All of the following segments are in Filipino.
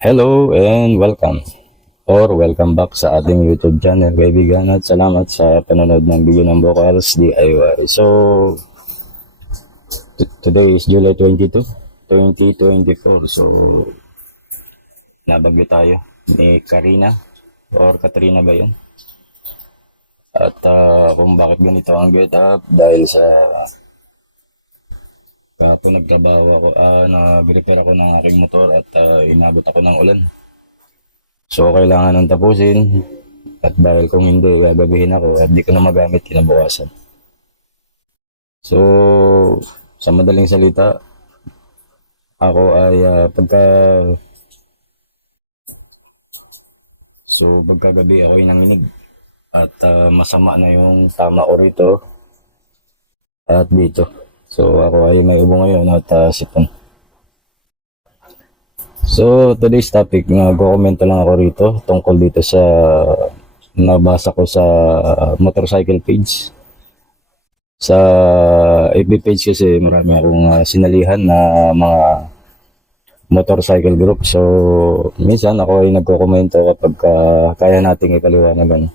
Hello and welcome back sa ating YouTube channel, kaibigan, at salamat sa panonood ng video ng Vocals DIY. So, today is July 22, 2024. So, nabagyo tayo ni Karina or Katrina ba yun? At kung bakit ganito ang get up, dahil sa kahapon nagtrabaho ako, nag-repair ako ng aking motor at inabot ako ng ulan. So, kailangan nang tapusin. At dahil kung hindi, gagabihin ako at di ko na magamit kinabukasan. So, sa madaling salita, ako ay pagkagabi ako ay nanginig. At masama na yung tama ko rito at dito. So, ako ay may ubo ngayon at sipon. So, today's topic, nag-komento lang ako rito tungkol dito sa nabasa ko sa motorcycle page. Sa FB page kasi marami akong sinalihan na mga motorcycle group. So, minsan ako ay nagko-komento kapag kaya nating ipaliwanagan.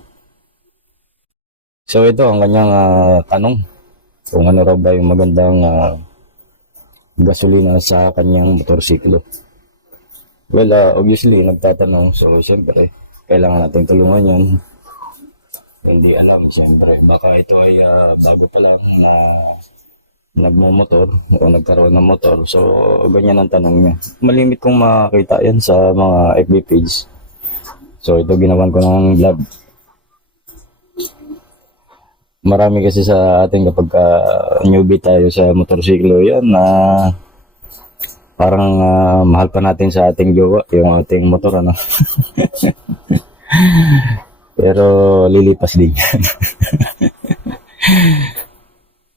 So, ito ang kanyang tanong. Kung ano raw ba yung magandang gasolina sa kanyang motorsiklo. Well, obviously, nagtatanong. So, siyempre, kailangan natin tulungan yan. Hindi alam, siyempre. Baka ito ay bago pa lang na nagmumotor o nagkaroon ng motor. So, ganyan ang tanong niya. Malimit kong makakita yan sa mga FB page. So, ito ginawan ko ng vlog. Marami kasi sa ating kapag newbie tayo sa motorsiklo yan na parang mahal pa natin sa ating jowa yung ating motor, ano. Pero lilipas din yan.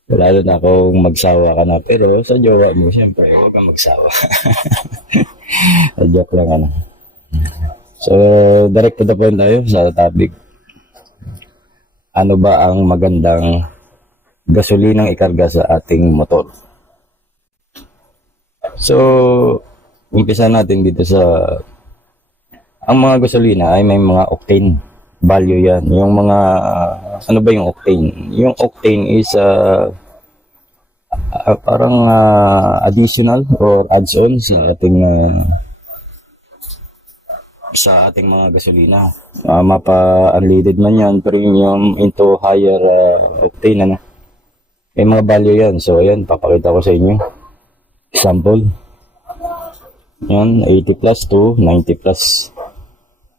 Lalo na kung magsawa ka na, pero sa jowa mo siyempre huwag kang magsawa. Joke lang, ano. So, direct to the point tayo sa topic. Ano ba ang magandang gasolinang ikarga sa ating motor? So, umpisa natin dito sa ang mga gasolina ay may mga octane value yan. Yung mga ano ba yung octane? Yung octane is parang additional or adds-on sa ating mga gasolina. Mapa-unleaded man yan, premium into higher octane, ano. May mga value yan. So, ayan, papakita ko sa inyo. Example. Yan, 80 plus to 90 plus.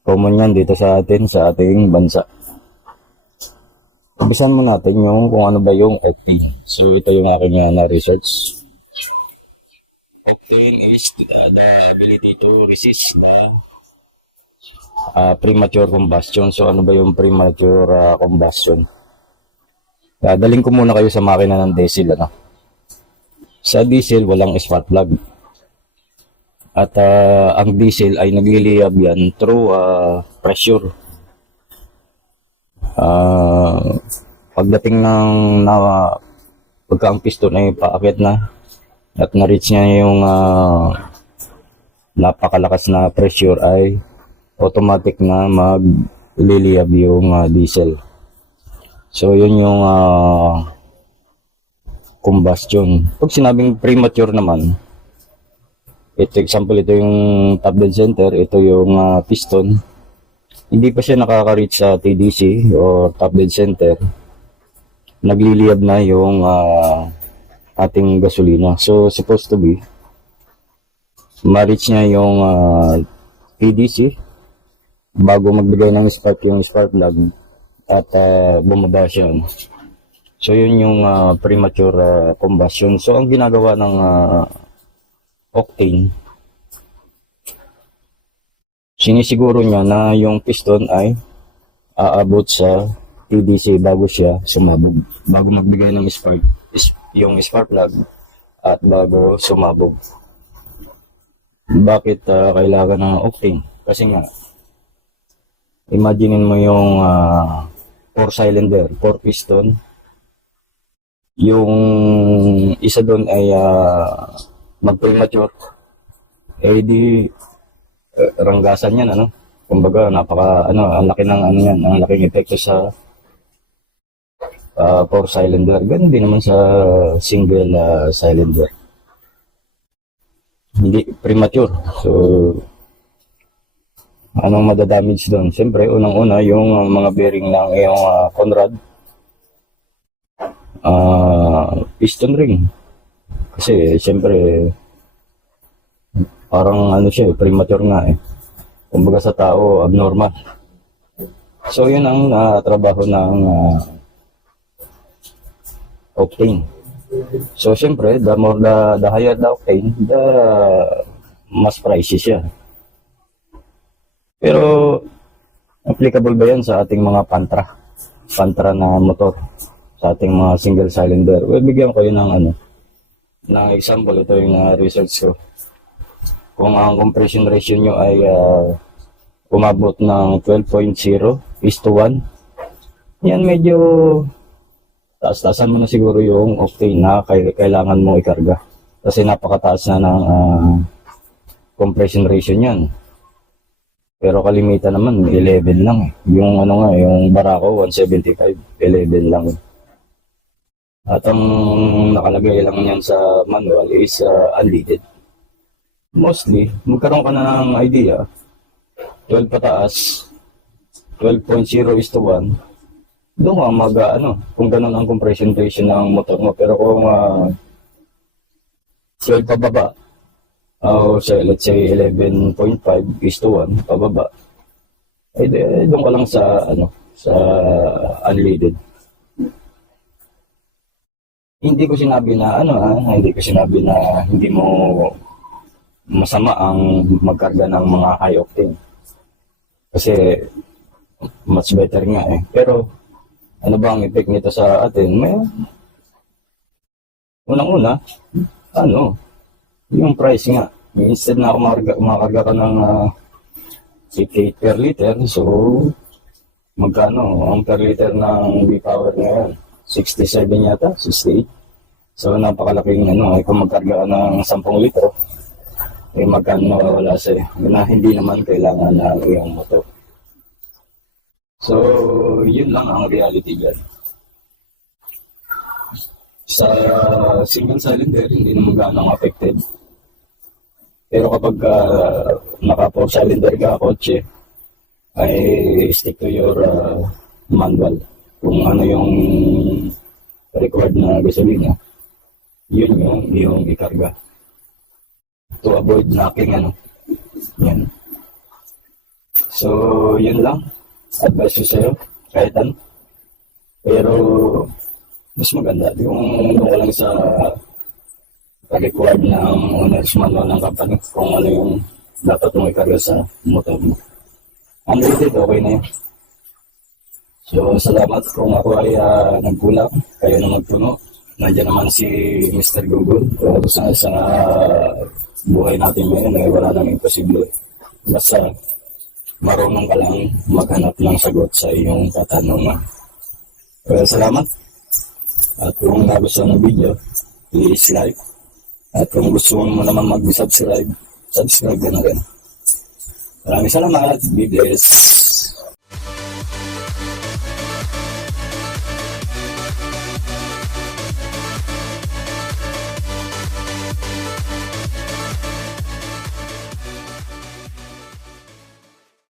Common yan dito sa atin, sa ating bansa. Umpisan mo natin yung kung ano ba yung FP. So, ito yung aking na-research. Octane is the ability to resist the premature combustion. So, ano ba yung premature combustion? Daling ko muna kayo sa makina ng diesel, ano. Sa diesel, walang spark plug. At ang diesel ay nagliliyab yan through pressure. Pagdating ng pagka ang piston ay paakit na at na-reach niya yung napakalakas na pressure, ay automatic na magliliyab yung diesel. So, yun yung combustion. Pag sinabing premature naman, ito example, ito yung top dead center, ito yung piston. Hindi pa siya nakaka-reach sa TDC or top dead center. Nagliliyab na yung ating gasolina. So, supposed to be, ma-reach niya yung TDC bago magbigay ng spark yung spark plug at bumaba siya. So, yun yung premature combustion. So, ang ginagawa ng octane, sinisiguro niya na yung piston ay aabot sa TDC bago siya sumabog. Bago magbigay ng spark, yung spark plug, at bago sumabog. Bakit kailangan ng octane? Kasi nga, imaginein mo yung 4-cylinder, 4 piston. Yung isa doon ay mag-premature. Eh di ranggasan yan, ano. Kumbaga, ang laki ng ano yan, ang laking epekto sa four cylinder. Ganun din naman sa single cylinder. Hindi premature. So, anong madadamage doon? Siyempre, unang-una, yung mga bearing ng iyong Conrad, piston ring. Kasi, siyempre, parang ano siya, premature nga eh. Kumbaga sa tao, abnormal. So, yun ang trabaho ng octane. So, siyempre, the more the higher the octane, the mas pricey siya. Pero, applicable ba yan sa ating mga Pantra na motor? Sa ating mga single cylinder? Well, bigyan ko yun ng example. Ito yung research ko. Kung ang compression ratio nyo ay umabot ng 12.0:1, yan medyo taas-taasan mo na siguro yung octane na kailangan mo ikarga. Kasi napakataas na ng compression ratio niyan. Pero kalimitan naman, 11 lang. Yung yung Barako, 175, 11 lang. At ang nakalagay lang yan sa manual is unleaded. Mostly, magkaroon ka na ng idea, 12 pataas, 12.0:1, doon ka kung ganun ang compression ratio ng motor mo. Pero kung 12 pababa, let's say 11.5:1 pababa, doon ka lang sa unleaded. Hindi ko sinabi na hindi mo masama ang magkarga ng mga high octane. Kasi much better nga eh. Pero ano ba ang effect nito sa atin? May unang-una, yung price nga. Instead na makarga ka ng 88 per liter, so magkano ang per liter ng V-Power ngayon? 67 yata, 68. So napakalaking kung magkarga ka ng 10 litro, magkano wala sa'yo na hindi naman kailangan na iyong motor. So, yun lang ang reality dyan. Sa single cylinder, hindi naman gaano affected. Pero kapag naka-4 cylinder ka kotse, ay stick to your manual. Kung ano yung required na gasolina, yun yung ikarga. To avoid knocking, yan. So, yun lang. Advice ko sa'yo, kahit ano. Pero, mas maganda yung wala lang sa required ng owner's manual ng company kung ano yung dapat mong ikarga sa motor mo. Unrated, okay na yun. So, salamat kung ako ay nagkulang, kayo na magtuno. Nandiyan naman si Mr. Google. Sa buhay natin ngayon ay wala nang imposible. Basta marunong ka lang maghanap ng sagot sa iyong katanungan. Well, salamat. At kung nagustuhan ng video, please like. At kung gusto mo naman mag-subscribe, subscribe ka na rin. Maraming salamat. Be blessed.